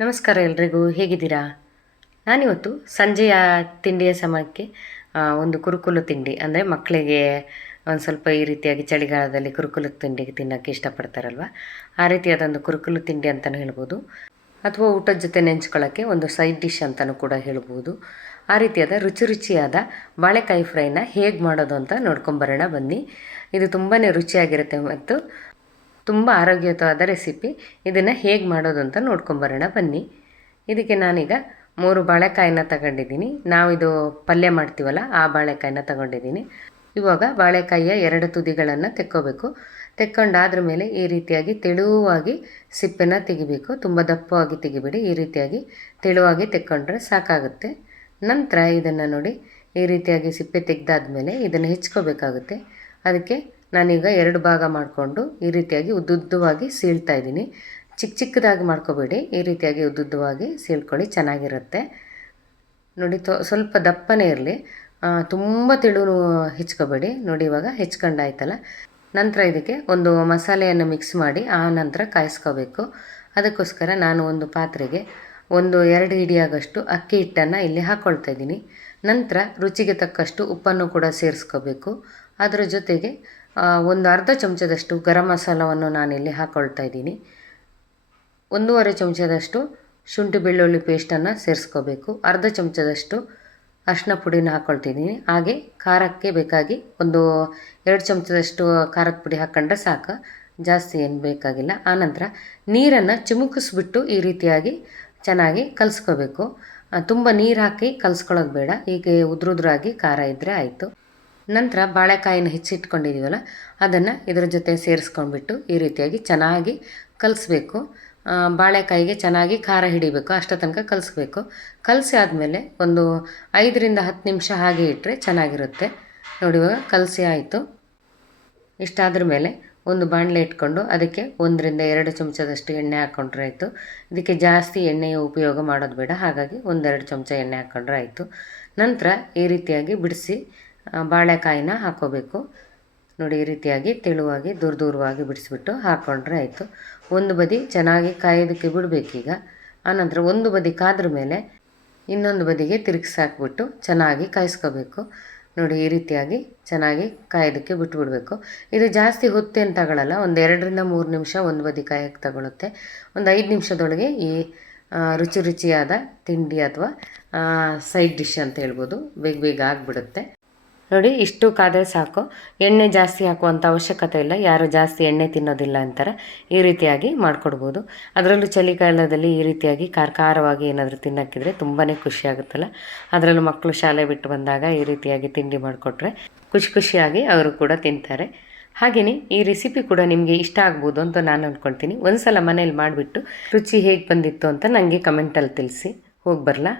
ನಮಸ್ಕಾರ ಎಲ್ರಿಗೂ, ಹೇಗಿದ್ದೀರಾ? ನಾನಿವತ್ತು ಸಂಜೆಯ ತಿಂಡಿಯ ಸಮಯಕ್ಕೆ ಒಂದು ಕುರುಕುಲು ತಿಂಡಿ ಅಂದರೆ ಮಕ್ಕಳಿಗೆ ಒಂದು ಸ್ವಲ್ಪ ಈ ರೀತಿಯಾಗಿ ಚಳಿಗಾಲದಲ್ಲಿ ಕುರುಕುಲು ತಿಂಡಿ ತಿನ್ನೋಕ್ಕೆ ಇಷ್ಟಪಡ್ತಾರಲ್ವ, ಆ ರೀತಿಯಾದೊಂದು ಕುರುಕುಲು ತಿಂಡಿ ಅಂತಲೂ ಹೇಳ್ಬೋದು, ಅಥವಾ ಊಟದ ಜೊತೆ ನೆಂಚ್ಕೊಳ್ಳೋಕ್ಕೆ ಒಂದು ಸೈಡ್ ಡಿಶ್ ಅಂತಲೂ ಕೂಡ ಹೇಳ್ಬೋದು. ಆ ರೀತಿಯಾದ ರುಚಿಯಾದ ಬಾಳೆಕಾಯಿ ಫ್ರೈನ ಹೇಗೆ ಮಾಡೋದು ಅಂತ ನೋಡ್ಕೊಂಬರೋಣ ಬನ್ನಿ. ಇದು ತುಂಬಾ ರುಚಿಯಾಗಿರುತ್ತೆ ಮತ್ತು ತುಂಬ ಆರೋಗ್ಯಯುತವಾದ ರೆಸಿಪಿ. ಇದನ್ನು ಹೇಗೆ ಮಾಡೋದು ಅಂತ ನೋಡ್ಕೊಂಬರೋಣ ಬನ್ನಿ. ಇದಕ್ಕೆ ನಾನೀಗ 3 ಬಾಳೆಕಾಯಿನ ತಗೊಂಡಿದ್ದೀನಿ. ನಾವಿದು ಪಲ್ಯ ಮಾಡ್ತೀವಲ್ಲ ಆ ಬಾಳೆಕಾಯಿನ ತಗೊಂಡಿದ್ದೀನಿ. ಇವಾಗ ಬಾಳೆಕಾಯಿಯ 2 ತುದಿಗಳನ್ನು ತೆಕ್ಕೋಬೇಕು. ತೆಕ್ಕೊಂಡಾದ್ರ ಮೇಲೆ ಈ ರೀತಿಯಾಗಿ ತೆಳುವಾಗಿ ಸಿಪ್ಪೆನ ತೆಗಿಬೇಕು. ತುಂಬ ದಪ್ಪವಾಗಿ ತೆಗಿಬೇಡಿ, ಈ ರೀತಿಯಾಗಿ ತೆಳುವಾಗಿ ತೆಕ್ಕೊಂಡ್ರೆ ಸಾಕಾಗುತ್ತೆ. ನಂತರ ಇದನ್ನು ನೋಡಿ, ಈ ರೀತಿಯಾಗಿ ಸಿಪ್ಪೆ ತೆಗೆದಾದ್ಮೇಲೆ ಇದನ್ನು ಹೆಚ್ಕೋಬೇಕಾಗುತ್ತೆ. ಅದಕ್ಕೆ ನಾನೀಗ 2 ಭಾಗ ಮಾಡಿಕೊಂಡು ಈ ರೀತಿಯಾಗಿ ಉದ್ದುದ್ದವಾಗಿ ಸೀಳ್ತಾ ಇದ್ದೀನಿ. ಚಿಕ್ಕದಾಗಿ ಮಾಡ್ಕೋಬೇಡಿ, ಈ ರೀತಿಯಾಗಿ ಉದ್ದುದ್ದವಾಗಿ ಸೀಳ್ಕೊಳ್ಳಿ, ಚೆನ್ನಾಗಿರುತ್ತೆ ನೋಡಿ. ಸ್ವಲ್ಪ ದಪ್ಪನೇ ಇರಲಿ, ತುಂಬ ತೆಳು ಹೆಚ್ಕೋಬೇಡಿ. ನೋಡಿ ಇವಾಗ ಹೆಚ್ಕೊಂಡಾಯ್ತಲ್ಲ. ನಂತರ ಇದಕ್ಕೆ ಒಂದು ಮಸಾಲೆಯನ್ನು ಮಿಕ್ಸ್ ಮಾಡಿ ಆ ನಂತರ ಕಾಯಿಸ್ಕೋಬೇಕು. ಅದಕ್ಕೋಸ್ಕರ ನಾನು ಒಂದು ಪಾತ್ರೆಗೆ 2 ಹಿಡಿಯಾಗಷ್ಟು ಅಕ್ಕಿ ಹಿಟ್ಟನ್ನು ಇಲ್ಲಿ ಹಾಕ್ಕೊಳ್ತಾ ಇದ್ದೀನಿ. ನಂತರ ರುಚಿಗೆ ತಕ್ಕಷ್ಟು ಉಪ್ಪನ್ನು ಕೂಡ ಸೇರಿಸ್ಕೋಬೇಕು. ಅದರ ಜೊತೆಗೆ ಒಂದು ಅರ್ಧ ಚಮಚದಷ್ಟು ಗರಂ ಮಸಾಲವನ್ನು ನಾನಿಲ್ಲಿ ಹಾಕ್ಕೊಳ್ತಾ ಇದ್ದೀನಿ. 1/2 ಚಮಚದಷ್ಟು ಶುಂಠಿ ಬೆಳ್ಳುಳ್ಳಿ ಪೇಸ್ಟನ್ನು ಸೇರಿಸ್ಕೋಬೇಕು. ಅರ್ಧ ಚಮಚದಷ್ಟು ಅರಿಶಿನ ಪುಡಿನ ಹಾಕ್ಕೊಳ್ತಿದ್ದೀನಿ. ಹಾಗೆ ಖಾರಕ್ಕೆ ಬೇಕಾಗಿ 2 ಚಮಚದಷ್ಟು ಖಾರದ ಪುಡಿ ಹಾಕ್ಕೊಂಡ್ರೆ ಸಾಕು, ಜಾಸ್ತಿ ಏನು ಬೇಕಾಗಿಲ್ಲ. ಆನಂತರ ನೀರನ್ನು ಚಿಮುಕಿಸ್ಬಿಟ್ಟು ಈ ರೀತಿಯಾಗಿ ಚೆನ್ನಾಗಿ ಕಲಿಸ್ಕೋಬೇಕು. ತುಂಬ ನೀರು ಹಾಕಿ ಕಲಿಸ್ಕೊಳ್ಳೋದು ಬೇಡ, ಹೀಗೆ ಉದ್ರುದ್ರಾಗಿ ಖಾರ ಇದ್ದರೆ ಆಯಿತು. ನಂತರ ಬಾಳೆಕಾಯಿನ ಹೆಚ್ಚಿಟ್ಕೊಂಡಿದ್ದೀವಲ್ಲ ಅದನ್ನು ಇದರ ಜೊತೆ ಸೇರಿಸ್ಕೊಂಡ್ಬಿಟ್ಟು ಈ ರೀತಿಯಾಗಿ ಚೆನ್ನಾಗಿ ಕಲಿಸ್ಬೇಕು. ಬಾಳೆಕಾಯಿಗೆ ಚೆನ್ನಾಗಿ ಖಾರ ಹಿಡಿಬೇಕು, ಅಷ್ಟೋ ತನಕ ಕಲಿಸ್ಬೇಕು. ಕಲಸಿ ಆದಮೇಲೆ ಒಂದು 5ರಿಂದ 10 ನಿಮಿಷ ಹಾಗೆ ಇಟ್ಟರೆ ಚೆನ್ನಾಗಿರುತ್ತೆ. ನೋಡಿ ಇವಾಗ ಕಲಸಿ ಆಯಿತು. ಇಷ್ಟಾದ್ರ ಮೇಲೆ ಒಂದು ಬಾಣಲೆ ಇಟ್ಕೊಂಡು ಅದಕ್ಕೆ 1ರಿಂದ 2 ಚಮಚದಷ್ಟು ಎಣ್ಣೆ ಹಾಕ್ಕೊಂಡ್ರೆ ಆಯಿತು. ಇದಕ್ಕೆ ಜಾಸ್ತಿ ಎಣ್ಣೆಯ ಉಪಯೋಗ ಮಾಡೋದು ಬೇಡ, ಹಾಗಾಗಿ 1-2 ಚಮಚ ಎಣ್ಣೆ ಹಾಕ್ಕೊಂಡ್ರೆ ಆಯಿತು. ನಂತರ ಈ ರೀತಿಯಾಗಿ ಬಿಡಿಸಿ ಬಾಳೆಕಾಯಿನ ಹಾಕ್ಕೋಬೇಕು. ನೋಡಿ ಈ ರೀತಿಯಾಗಿ ತೆಳುವಾಗಿ ದೂರವಾಗಿ ಬಿಡಿಸ್ಬಿಟ್ಟು ಹಾಕ್ಕೊಂಡ್ರೆ ಆಯಿತು. ಒಂದು ಬದಿ ಚೆನ್ನಾಗಿ ಕಾಯೋದಕ್ಕೆ ಬಿಡಬೇಕೀಗ. ಆನಂತರ ಒಂದು ಬದಿ ಕಾದ್ರ ಮೇಲೆ ಇನ್ನೊಂದು ಬದಿಗೆ ತಿರುಗಿಸಿ ಹಾಕ್ಬಿಟ್ಟು ಚೆನ್ನಾಗಿ ಕಾಯಿಸ್ಕೋಬೇಕು. ನೋಡಿ ಈ ರೀತಿಯಾಗಿ ಚೆನ್ನಾಗಿ ಕಾಯೋದಕ್ಕೆ ಬಿಟ್ಬಿಡಬೇಕು. ಇದು ಜಾಸ್ತಿ ಹೊತ್ತೇನು ತಗೊಳ್ಳಲ್ಲ, ಒಂದು 2ರಿಂದ 3 ನಿಮಿಷ ಒಂದು ಬದಿ ಕಾಯೋಕ್ಕೆ ತಗೊಳುತ್ತೆ. ಒಂದು 5 ನಿಮಿಷದೊಳಗೆ ಈ ರುಚಿಯಾದ ತಿಂಡಿ ಅಥವಾ ಸೈಡ್ ಡಿಶ್ ಅಂತ ಹೇಳ್ಬೋದು, ಬೇಗ ಆಗಿಬಿಡುತ್ತೆ. ನೋಡಿ ಇಷ್ಟು ಕಾದರೆ ಸಾಕು, ಎಣ್ಣೆ ಜಾಸ್ತಿ ಹಾಕುವಂಥ ಅವಶ್ಯಕತೆ ಇಲ್ಲ. ಯಾರು ಜಾಸ್ತಿ ಎಣ್ಣೆ ತಿನ್ನೋದಿಲ್ಲ ಅಂತಾರೆ, ಈ ರೀತಿಯಾಗಿ ಮಾಡಿಕೊಡ್ಬೋದು. ಅದರಲ್ಲೂ ಚಳಿಗಾಲದಲ್ಲಿ ಈ ರೀತಿಯಾಗಿ ಖಾರವಾಗಿ ಏನಾದರೂ ತಿನ್ನೋಕ್ಕಿದ್ರೆ ತುಂಬಾ ಖುಷಿಯಾಗುತ್ತಲ್ಲ. ಅದರಲ್ಲೂ ಮಕ್ಕಳು ಶಾಲೆ ಬಿಟ್ಟು ಬಂದಾಗ ಈ ರೀತಿಯಾಗಿ ತಿಂಡಿ ಮಾಡಿಕೊಟ್ರೆ ಖುಷಿಯಾಗಿ ಅವರು ಕೂಡ ತಿಂತಾರೆ. ಹಾಗೆಯೇ ಈ ರೆಸಿಪಿ ಕೂಡ ನಿಮಗೆ ಇಷ್ಟ ಆಗ್ಬೋದು ಅಂತ ನಾನು ಅಂದ್ಕೊಳ್ತೀನಿ. ಒಂದು ಸಲ ಮನೇಲಿ ಮಾಡಿಬಿಟ್ಟು ರುಚಿ ಹೇಗೆ ಬಂದಿತ್ತು ಅಂತ ನನಗೆ ಕಮೆಂಟಲ್ಲಿ ತಿಳಿಸಿ. ಹೋಗಿ ಬರಲಾ?